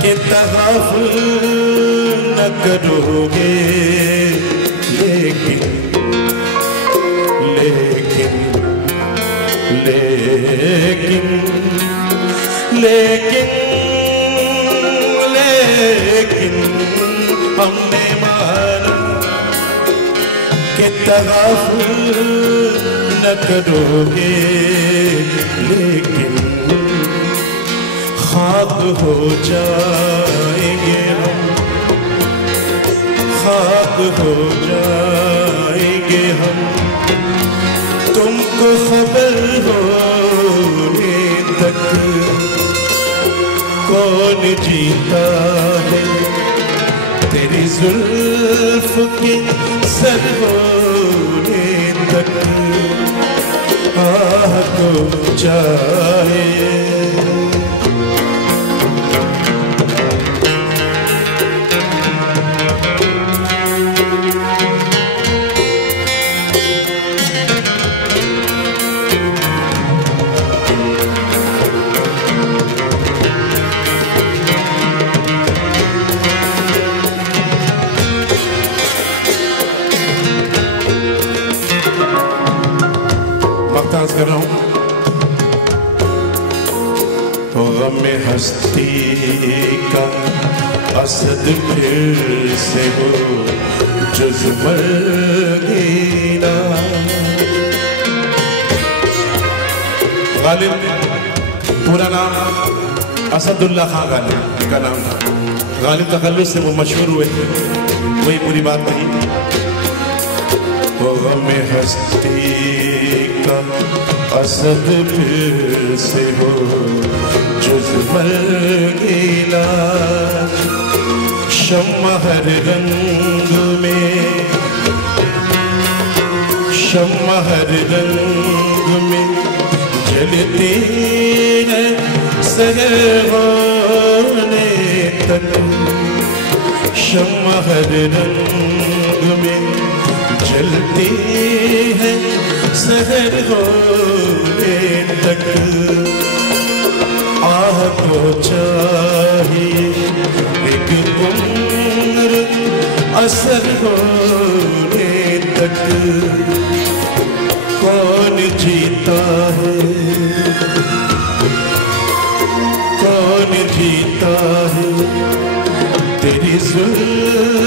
कि तगाफुल न करोगे, लेकिन लेकिन लेकिन लेकिन लेकिन हमने माना कि तगाफुल न करोगे, लेकिन खाक हो जाएंगे हम, खाक हो जाएंगे हम, तुमको खबर होने तक कौन जीता है, तेरी जुल्फ के सर होने तक आह तो चाहिए। कर रहा हूं तो गम हस्ती का असद फिर से हो जुज़्मरगीना। गालिब पूरा नाम असदुल्ला खां गालिब का नाम था। गालिब तखल्लुस से वो मशहूर हुए थे, वही पूरी बात नहीं। वो गम हस्ती का असद फिर से हो जुज़्मरगीना। शम्मा हर रंग में, शम्मा हर रंग में जलती है सहर होने तक। शम्मा हर रंग में जलती है सहर होने तक। आह को चाहिए एक उम्र असर होने तक। कौन जीता है, कौन जीता है तेरी जुल्फ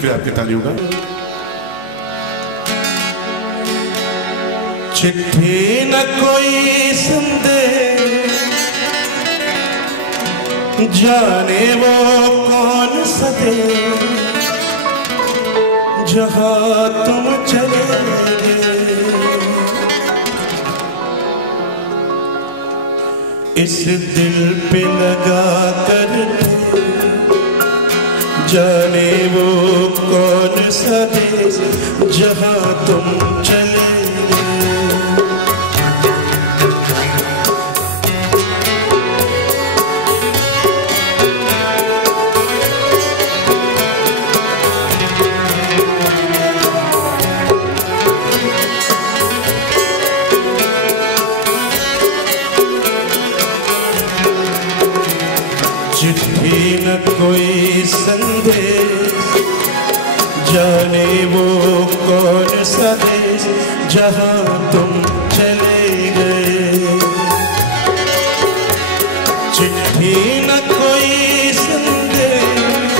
शुक्रिया आपकी तालियों का। चिट्ठी न कोई संदेश, जाने वो कौन सा देश जहां तुम चले गए। इस दिल पे लगा कर जाने वो कौन सा देश जहां तुम चले गए। चिट्ठी न कोई संदेश, जाने वो कौन सा देश जहां तुम चले गए। चिट्ठी न कोई संदेश,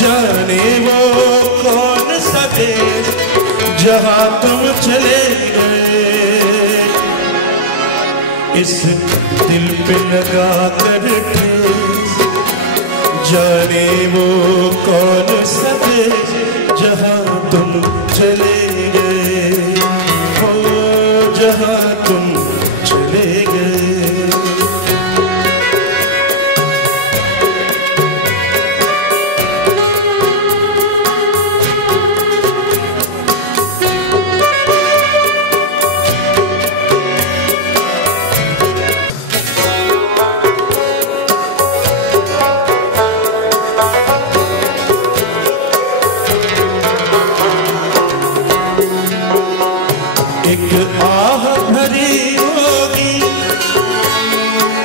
जाने वो कौन सा देश जहां तुम चले गए। इस दिल पे लगा कर जाने वो कौन सा देश जहां तुम चले गए। हो जहां तुम चले गए।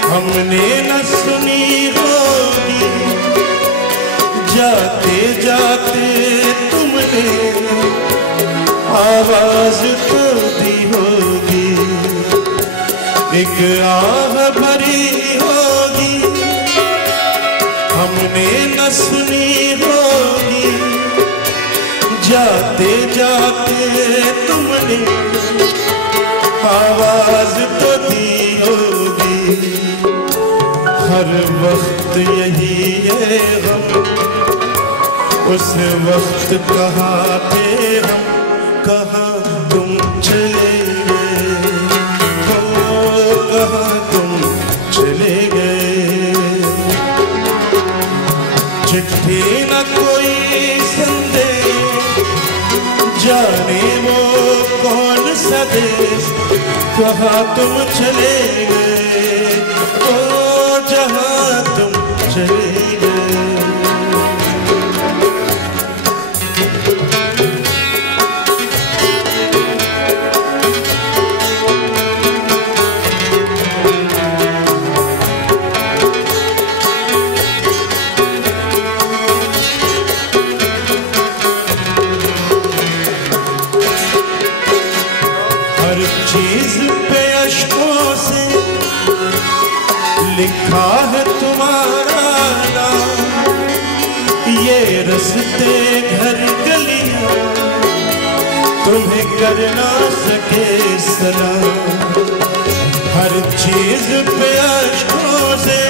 हमने न सुनी होगी, जाते जाते तुमने आवाज तो दी होगी। एक आह भरी होगी, हमने न सुनी होगी, जाते जाते तुमने आवाज तो दी होगी। हर वक्त यही है हम, उस वक्त कहाँ थे हम, कहाँ तुम चले गए। हो कहाँ तुम चले गए। चिट्ठी न कोई संदेश, जाने वो कौन सा देश कहाँ तुम चले गए। ओ जहाँ तुम चले गए। हर चीज पे अश्कों से लिखा है तुम्हारा नाम। ये रस्ते घर गलियां तुम्हें कर ना सके सलाम। हर चीज पे अश्कों से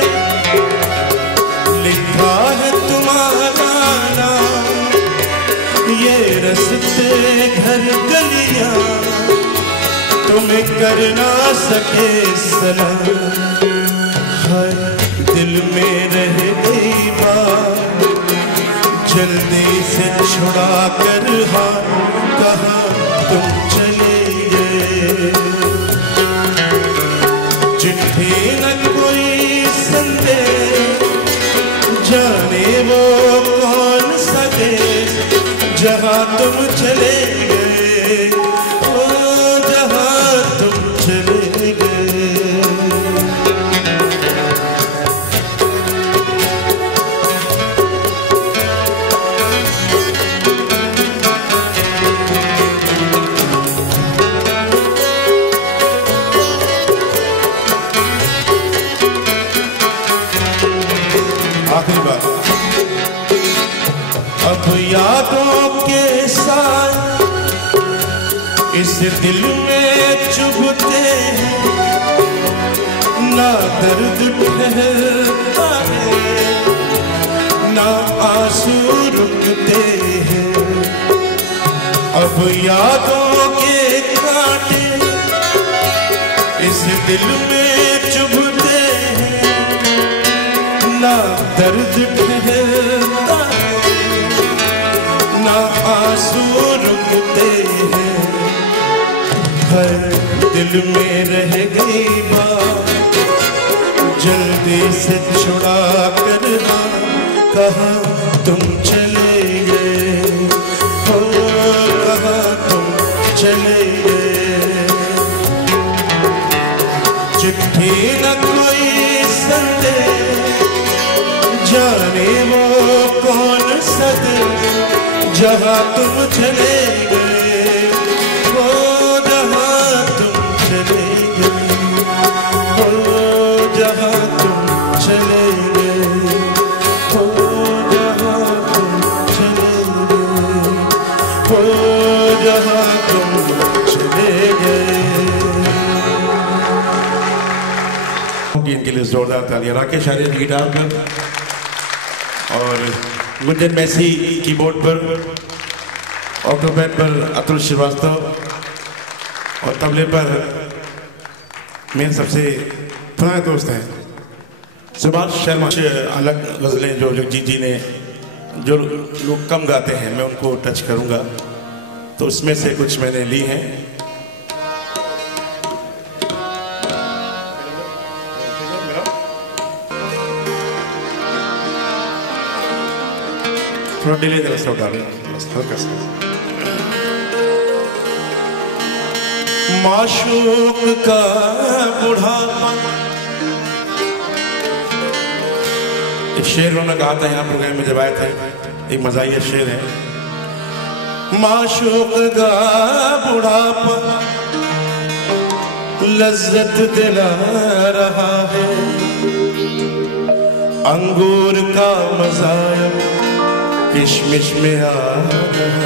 लिखा है तुम्हारा नाम। ये रस्ते घर गलियां तुम्हें कर ना सके सलाम। हर दिल में रह गई बात, जल्दी से छुड़ा कर हाथ, कहाँ तुम चले गए। चिट्ठी न कोई संदेश, जाने वो कौन सा देश जहाँ तुम चले गए। ओ जहाँ तुम चले गए। दिल में चुभते हैं, ना दर्द ठहरता है, ना आंसू रुकते हैं। अब यादों के कांटे इस दिल में चुभते हैं, ना दर्द ठहरता है, ना आंसू रुकते हैं। हर दिल में रह गई बात, जल्दी से छुड़ा कर ना, कहाँ तुम चले गए हो, कहाँ तुम चले गए। चिट्ठी न कोई संदेश, जाने वो कौन सा देश, जहाँ तुम चले गए हो, जहाँ तुम चले गए हो, जहाँ तुम चले गए हो, जहाँ तुम चले गए हो, जहाँ तुम चले गए। इनके लिए जोरदार तालियां। राकेश आर्य गिटार पर और गुंजन मैसी कीबोर्ड पर, ऑक्टोपैड पर अतुल श्रीवास्तव और तबले पर मेरे सबसे पुराने दोस्त हैं सुभाष शर्मा। अलग गज़लें जो जगजीत जी ने, जो लोग कम गाते हैं, मैं उनको टच करूंगा, तो उसमें से कुछ मैंने ली हैं। थोड़ा डिले जरा सा उठा हल्का सा। माशूक का बुढ़ापा, एक शेर उन्होंने कहा था यहाँ प्रोग्राम में जब आए थे, एक मज़ाहिया शेर है। माशूक का बुढ़ापा लज्जत दिला रहा है, अंगूर का मज़ा किशमिश में आ रहा।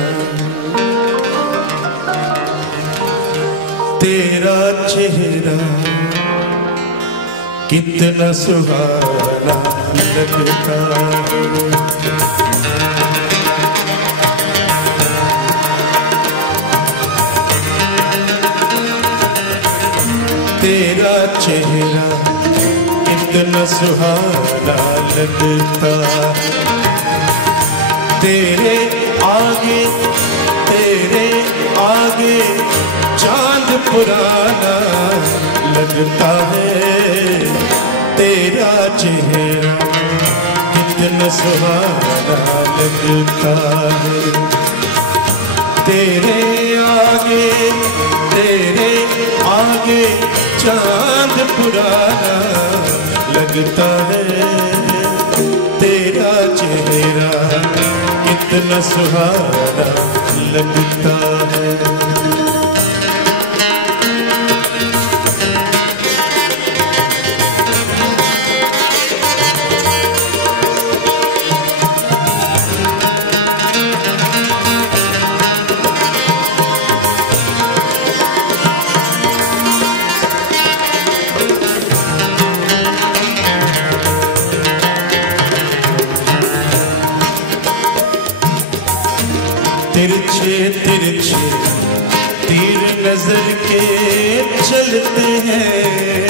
तेरा चेहरा कितना सुहाना लगता है, तेरा चेहरा कितना सुहाना लगता है। तेरे आगे चांद पुराना लगता है, तेरा चेहरा कितना सुहाना लगता है। तेरे आगे चांद पुराना लगता है, तेरा चेहरा कितना सुहाना लगता है। तिरछे तिरछे तीर नजर के चलते हैं,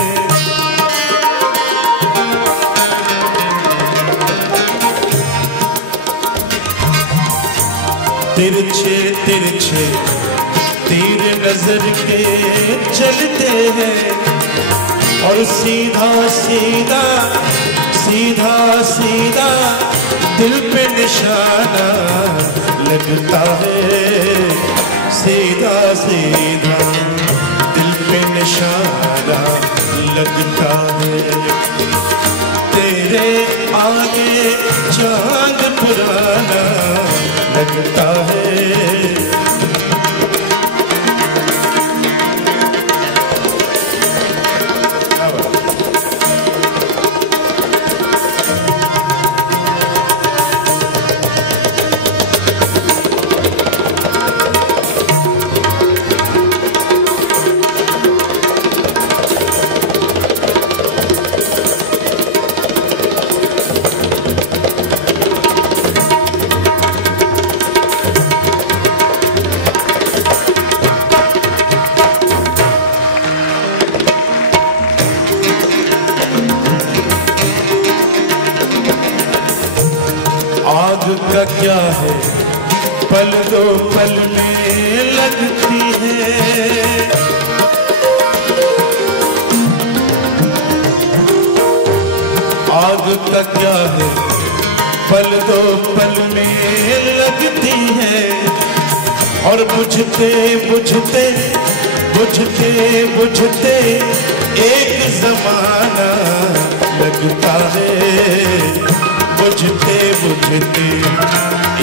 तिरछे तिरछे तीर नजर के चलते हैं, और सीधा सीधा सीधा सीधा दिल पे निशाना लगता है, सीधा सीधा दिल पे निशाना लगता है। तेरे आगे चांद पुराना लगता है, का क्या है, पल दो पल में लगती है। आग का क्या है, पल दो पल में लगती है, और बुझते बुझते बुझते बुझते एक जमाना लगता है। बुझते बुझते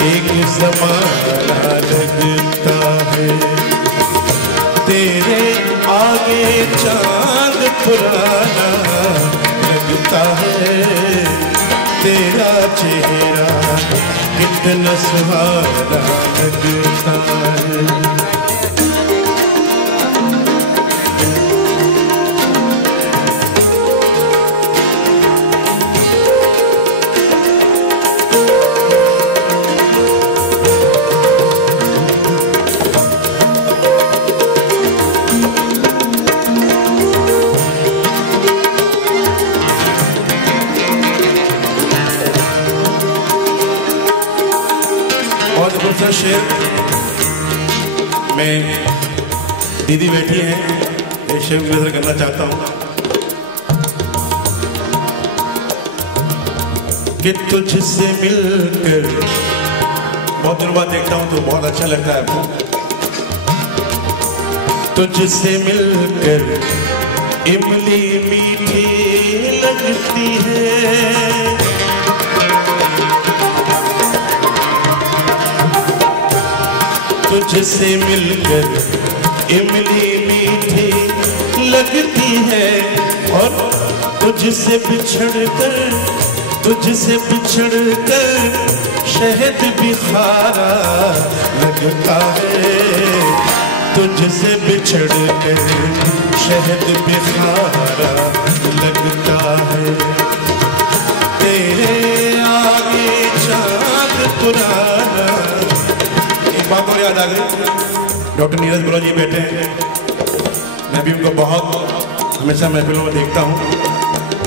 एक जमाना लगता है। तेरे आगे चांद पुराना लगता है। तेरा चेहरा कितना सुहाना लगता है। शेर मैं दीदी बैठी हैं, एक शेर नजर करना चाहता हूं कि तुझसे मिलकर बहुत दिनों बाद देखता हूं तो बहुत अच्छा लगता है आपको। तुझसे मिलकर इमली मीठी लगती है। तुझसे मिलकर इमली मीठी लगती है, और तुझसे बिछड़कर शहद भी खारा लगता है। तुझसे बिछड़कर शहद भी खारा लगता है। तेरे आगे चांद पुराना। बात और याद आ गई, डॉक्टर नीरज बोरा जी बैठे हैं। मैं भी उनको बहुत हमेशा महफिलों में देखता हूँ।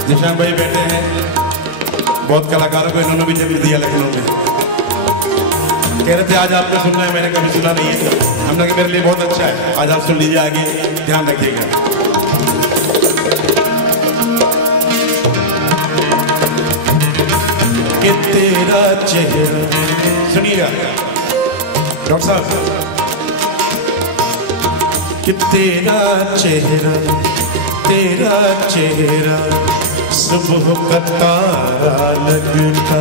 निशान भाई बैठे हैं, बहुत कलाकारों को इन्होंने भी जन्म दिया लखनऊ में। कह रहे थे आज आपने सुनना है, मैंने कभी सुना नहीं है। हमने कहा मेरे लिए बहुत अच्छा है, आज आप सुन लीजिए, आगे ध्यान रखिएगा। कि तेरा चेहरा, सुनिएगा डॉक्टर साहब, कि तेरा चेहरा सुबह का तारा लगता।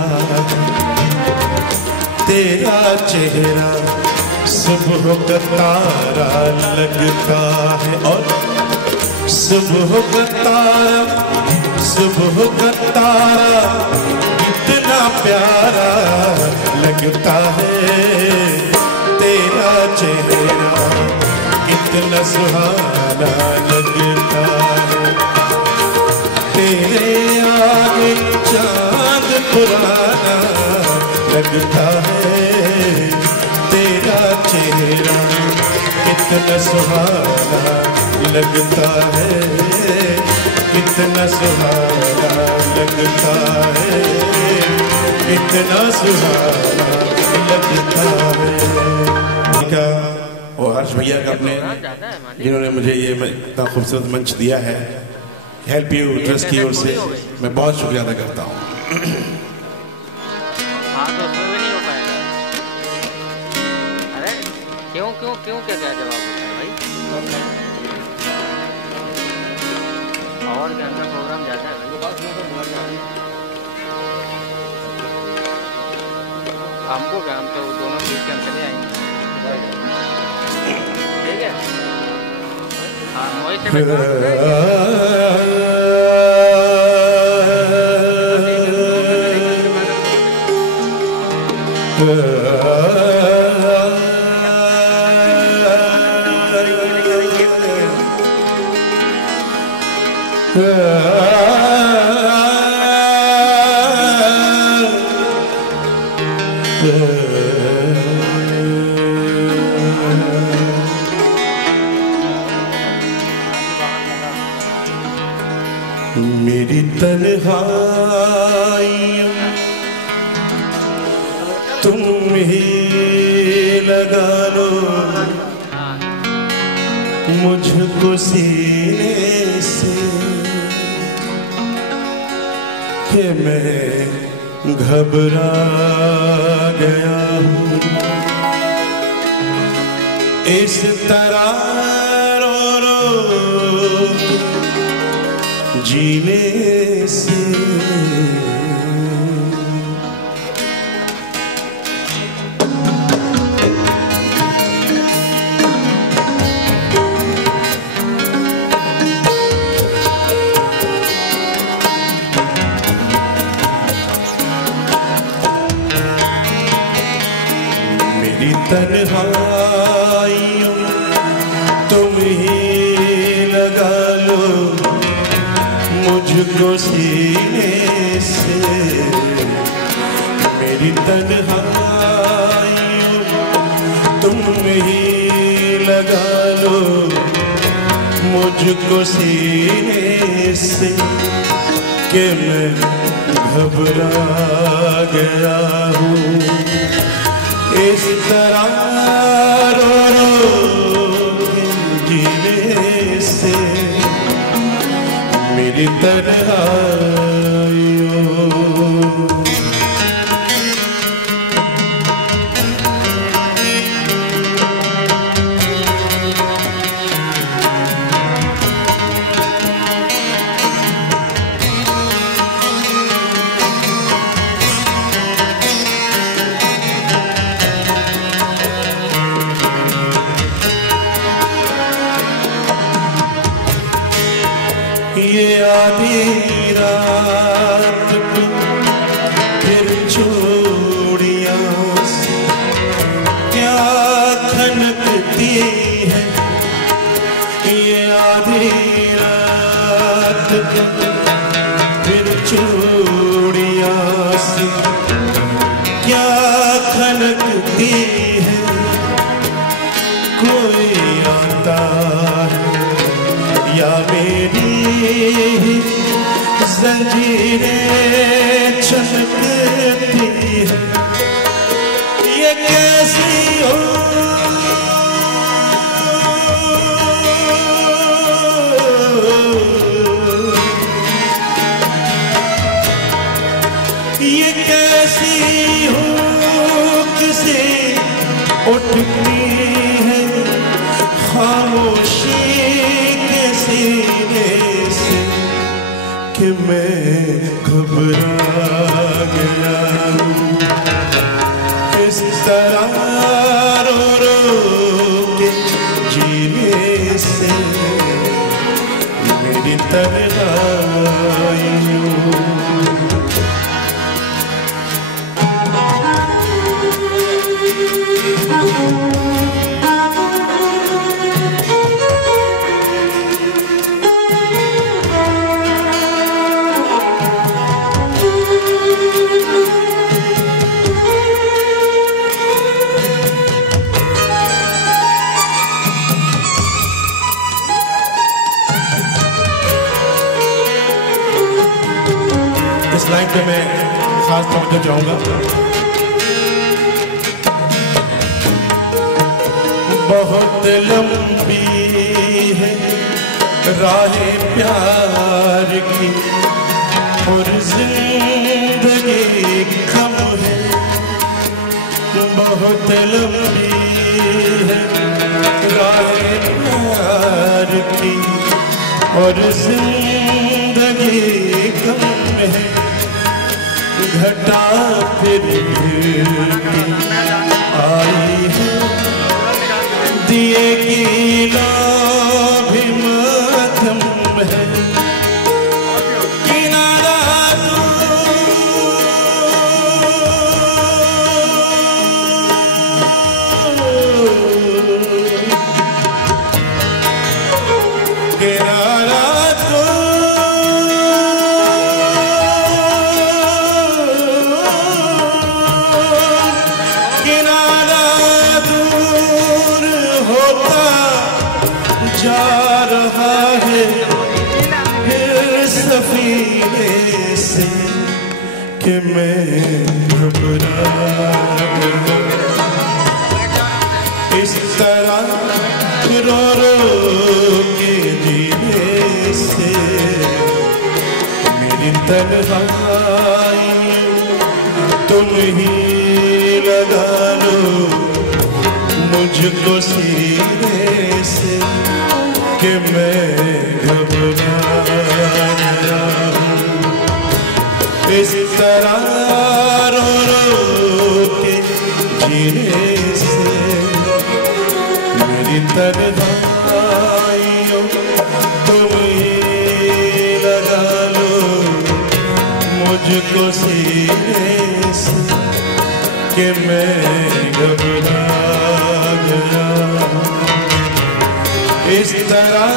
तेरा चेहरा सुबह का तारा लगता है, और सुबह का तारा कितना प्यारा लगता है। तेरा चेहरा कितना सुहाना लगता है। तेरे आगे चांद पुराना लगता है। तेरा चेहरा कितना सुहाना लगता है। कितना सुहाना लगता है। कितना सुहाना लगता है। और हर्ष भैया का अपने, जिन्होंने मुझे ये इतना खूबसूरत मंच दिया है, हेल्प यू ट्रस्ट की ओर से मैं बहुत शुक्रिया अदा करता हूँ। तो उसमें भी नहीं हो पाएगा। अरे क्यों क्यों क्यों क्या क्या जवाब होता है भाई? और क्या अंदर प्रोग्राम जाता है? हमको क्या, हम तो दोनों बीच के चले आएंगे। ठीक है, हाँ मोहित से मेरी तन्हाई तुम ही लगा लो मुझको सीने से कि मैं घबरा गया हूँ इस तरह रो रो जीने से। तन्हाइयों तुम ही लगा लो मुझको सीने से। मेरी तन्हाइयों तुम ही लगा लो मुझको सीने से कि मैं घबरा गया हूँ इस तरह रो रो जीने से। मेरी तन्हाइयों ये आधी रात को फिर चूड़ियां से क्या खनकती है। ये आधी रात को फिर चूड़ियां से क्या खनकती है। कोई आता है या मेरी जंजीरें छनकती है। ये कैसी हो ये कैसी हो किसी उठनी है खामोशी के सीने से कि मैं घबरा गया हूँ इस तरह रो रो के जीने से। मेरी तन्हाइयों इस लाइन पे मैं खास तवज्जो चाहूंगा। बहुत लंबी है राहें प्यार की और जिंदगी कम है। बहुत लंबी है राहें प्यार की और जिंदगी कम है। घटा फिर आई है दिए की भी मध्यम है। किनारा से मेरी तन्हाई तुम ही लगा लो मुझको सीने से कि मैं घबरा गया हूँ। इस तरह रो रो के जीने से मेरी तन्हाइयों तुम ही लगा लो मुझको सीने से कि मैं घबरा गया। इस तरह